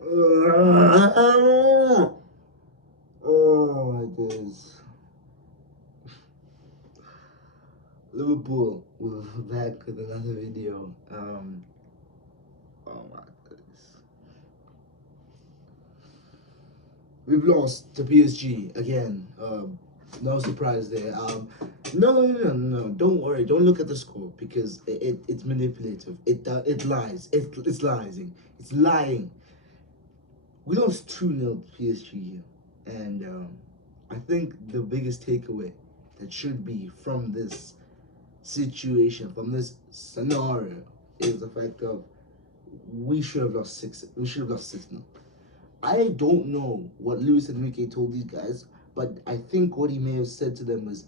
Oh my days. Liverpool, we're back with another video. Oh my goodness. We've lost to PSG again. No surprise there. No. Don't worry. Don't look at the score because it's manipulative. It lies. It's lying. It's lying. We lost 2-0 to PSG here, and I think the biggest takeaway that should be from this situation, from this scenario, is the fact of we should have lost six. We should have lost 6-0. I don't know what Luis Enrique told these guys, but I think what he may have said to them was,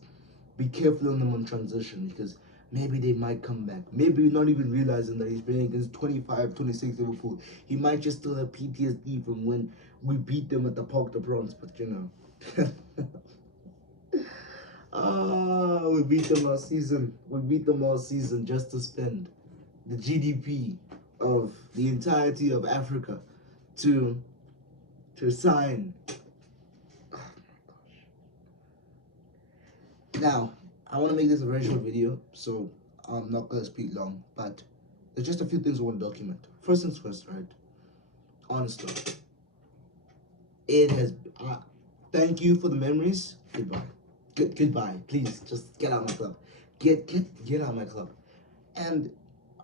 be careful on them on transition because maybe they might come back. Maybe not even realizing that he's playing against 25, 26 Liverpool. He might just still have PTSD from when we beat them at the Parc de France, but you know. We beat them last season. We beat them last season just to spend the GDP of the entirety of Africa to sign. Now, I want to make this a very short video, so I'm not going to speak long, but there's just a few things I want to document. First things first, right? Honestly, it has. Thank you for the memories. Goodbye. Goodbye. Please, just get out of my club. Get out of my club. And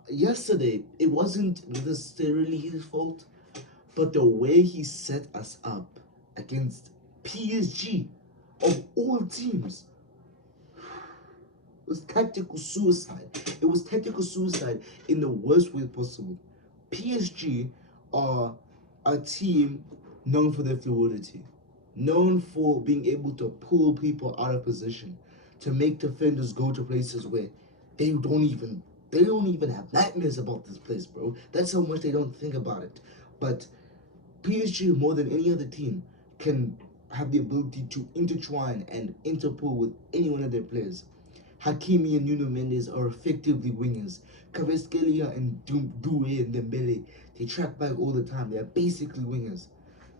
yesterday, it wasn't necessarily his fault, but the way he set us up against PSG, of all teams, was tactical suicide. It was tactical suicide in the worst way possible. PSG are a team known for their fluidity, known for being able to pull people out of position, to make defenders go to places where they don't even have nightmares about this place, bro. That's how much they don't think about it. But PSG, more than any other team, can have the ability to intertwine and interpole with any one of their players. Hakimi and Nuno Mendes are effectively wingers. Kvaratskhelia and Doué and Dembele, they track back all the time. They are basically wingers.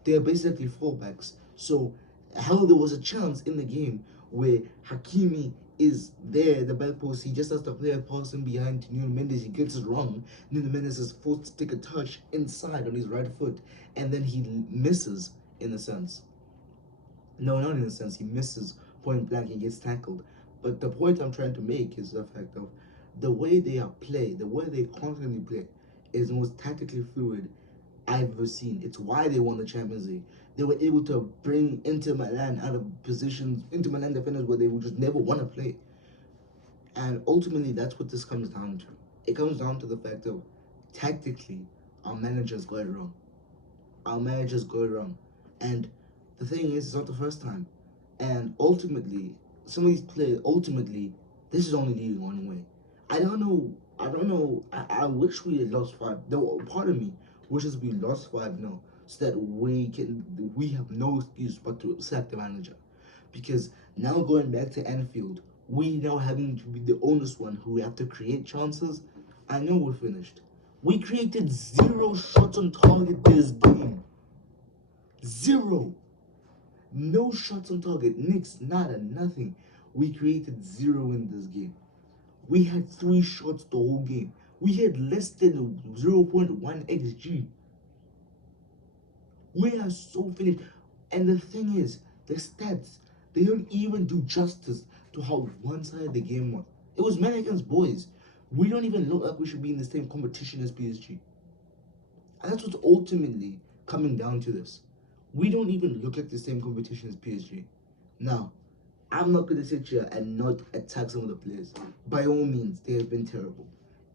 They are basically fullbacks. So, hell, there was a chance in the game where Hakimi is there at the back post. He just has to play a pass in behind to Nuno Mendes. He gets it wrong. Nuno Mendes is forced to take a touch inside on his right foot, and then he misses in a sense. No, not in a sense. He misses point blank and gets tackled. But the point I'm trying to make is the fact of the way they are played, the way they constantly play, is the most tactically fluid I've ever seen. It's why they won the Champions League. They were able to bring Inter Milan out of positions, Inter Milan defenders where they would just never want to play. And ultimately, that's what this comes down to. It comes down to the fact of tactically, our managers got it wrong. Our managers got it wrong. And the thing is, it's not the first time. And ultimately, some of these players, ultimately, this is only leading one way. I don't know. I wish we had lost five. Though part of me wishes we lost 5-0 so that we have no excuse but to sack the manager. Because now going back to Anfield, we now having to be the onus one who have to create chances. I know we're finished. We created 0 shots on target this game. 0. No shots on target. Nix, nada, nothing. We created 0 in this game. We had 3 shots the whole game. We had less than 0.1 XG. We are so finished. And the thing is, the stats, they don't even do justice to how one-sided the game was. It was men against boys. We don't even look like we should be in the same competition as PSG. And that's what's ultimately coming down to this. We don't even look at the same competition as PSG. Now, I'm not going to sit here and not attack some of the players. By all means, they have been terrible.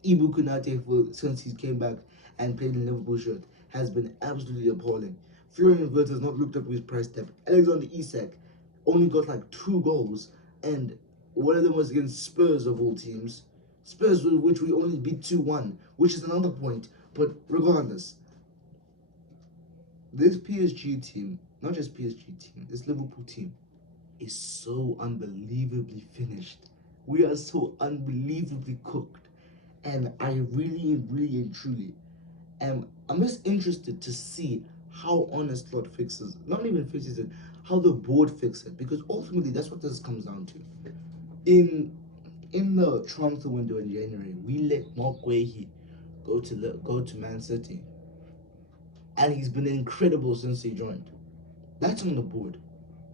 Ibu Konate, since he came back and played in Liverpool shirt, has been absolutely appalling. Florian Wirtz has not looked up to his price tag. Alexander Isak only got like 2 goals, and one of them was against Spurs of all teams. Spurs, which we only beat 2-1, which is another point. But regardless, this PSG team, not just PSG team, this Liverpool team, is so unbelievably finished. We are so unbelievably cooked. And I really and truly I'm just interested to see how honest Slot fixes, not even fixes it, how the board fixes it, because ultimately that's what this comes down to. In the transfer window in January, we let Mark Guehi go to Man City, and he's been incredible since he joined. That's on the board.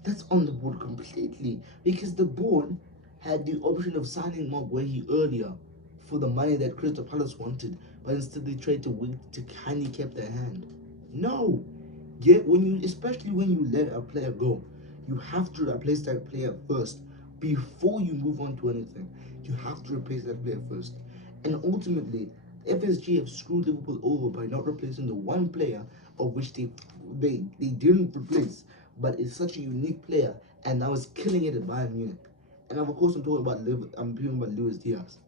That's on the board completely, because the board had the option of signing Mark Guehi earlier for the money that Crystal Palace wanted, but instead they tried to wait to handicap their hand. No, especially when you let a player go, you have to replace that player first before you move on to anything. You have to replace that player first, and ultimately, FSG have screwed Liverpool over by not replacing the one player of which they didn't replace, but is such a unique player, and now is killing it at Bayern Munich. And of course, I'm talking about Luis Diaz.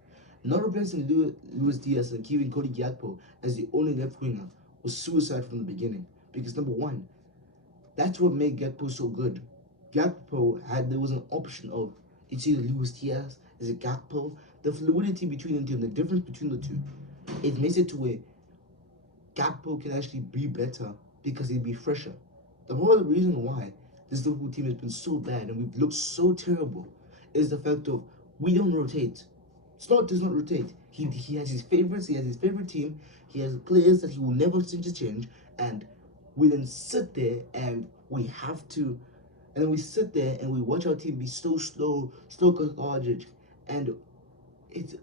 Not replacing Luis Diaz and keeping Cody Gakpo as the only left winger was suicide from the beginning. Because number one, that's what made Gakpo so good. There was an option of it's either Luis Diaz, is it Gakpo? The fluidity between the two, the difference between the two, it makes it to where Gakpo can actually be better because he'll be fresher. The whole reason why this Liverpool team has been so bad and we've looked so terrible is the fact of we don't rotate. Slot does not rotate. He has his favorites, he has his favorite team, he has players that he will never seem to change, and we then sit there and we have to, and then we sit there and we watch our team be so slow, so lethargic, and it's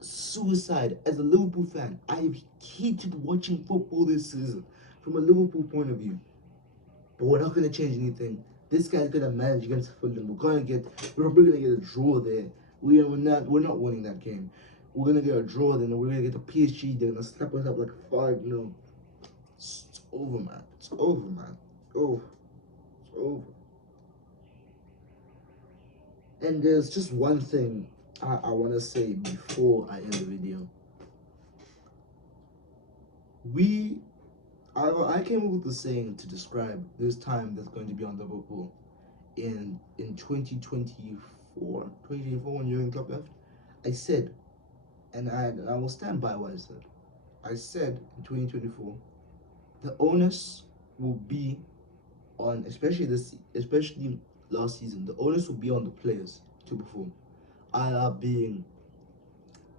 suicide. As a Liverpool fan, I have hated watching football this season from a Liverpool point of view. But we're not gonna change anything. This guy's gonna manage against Fulham. We're probably gonna get a draw there. We're not winning that game. We're gonna get a draw, then we're gonna get the PSG. They're gonna slap us up like 5-0. It's over, man. It's over, man. Oh, it's over. And there's just one thing I want to say before I end the video. I came up with the saying to describe this time that's going to be on Liverpool in 2024 when Jurgen Klopp left. I said, and I will stand by what I said. I said in 2024, the onus will be on, especially last season, the onus will be on the players to perform. Being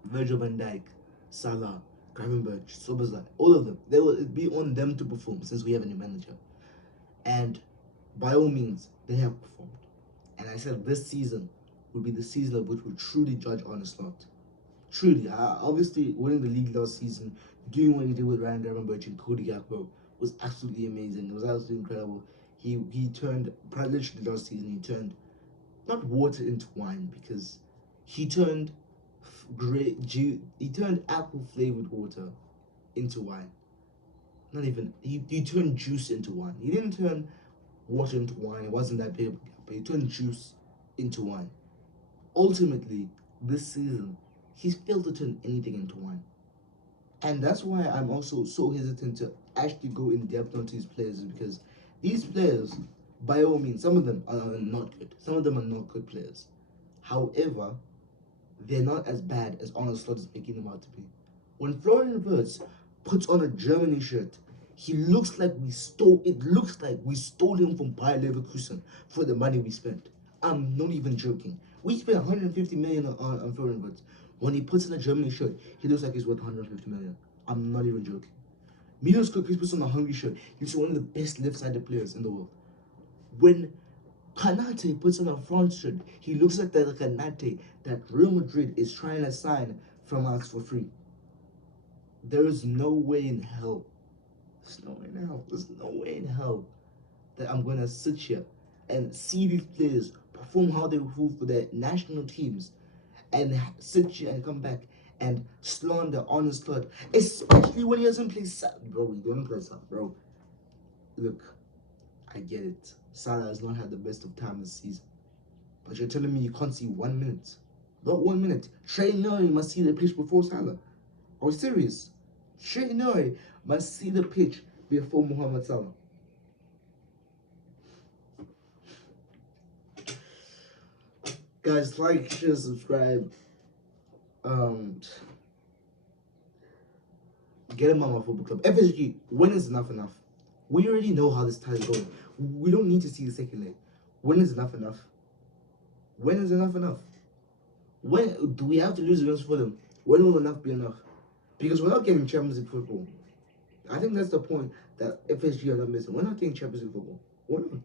Virgil van Dijk, Salah, Gravenberch, Soboslai, all of them. They will be on them to perform since we have a new manager. And by all means, they have performed. And I said this season will be the season of which will truly judge Arne Slot. Truly, obviously winning the league last season, doing what he did with Ryan Gravenberch and Cody Gakpo was absolutely amazing. It was absolutely incredible. He turned, literally last season, he turned not water into wine, because he turned he turned apple flavored water into wine. Not even he turned juice into wine. He didn't turn water into wine. It wasn't that big, but he turned juice into wine. Ultimately, this season, he's failed to turn anything into wine. And that's why I'm also so hesitant to actually go in depth onto these players, because these players, by all means, some of them are not good. Some of them are not good players. However, they're not as bad as Arne Slot is making them out to be. When Florian Wirtz puts on a Germany shirt, it looks like we stole him from Bayer Leverkusen for the money we spent. I'm not even joking. We spent 150 million on Florian Wirtz. When he puts in a Germany shirt, he looks like he's worth 150 million. I'm not even joking. Milos Kukis puts on a Hungary shirt. He's one of the best left-sided players in the world. When Kanate puts on a France shirt, he looks like the Kanate that Real Madrid is trying to sign from us for free. There is no way in hell. There's no way in hell that I'm going to sit here and see these players perform how they perform for their national teams and sit here and come back and slander Arne Slot, especially when he doesn't play Salah. Bro, he don't play Salah, bro. Look, I get it. Salah has not had the best of time this season. But you're telling me you can't see 1 minute? Not 1 minute. Trey Noy must see the pitch before Salah. Are you serious? Trey Noy must see the pitch before Mohamed Salah. Guys, like, share, subscribe. Get him on my football club. FSG, when is enough? We already know how this tie is going. We don't need to see the second leg. When is enough enough? When is enough enough? When do we have to lose against Fulham? When will enough be enough? Because we're not getting Champions League football. I think that's the point that FSG are not missing. We're not getting Champions League football. We're not.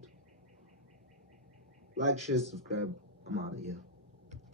Like, share, subscribe. I'm out of here.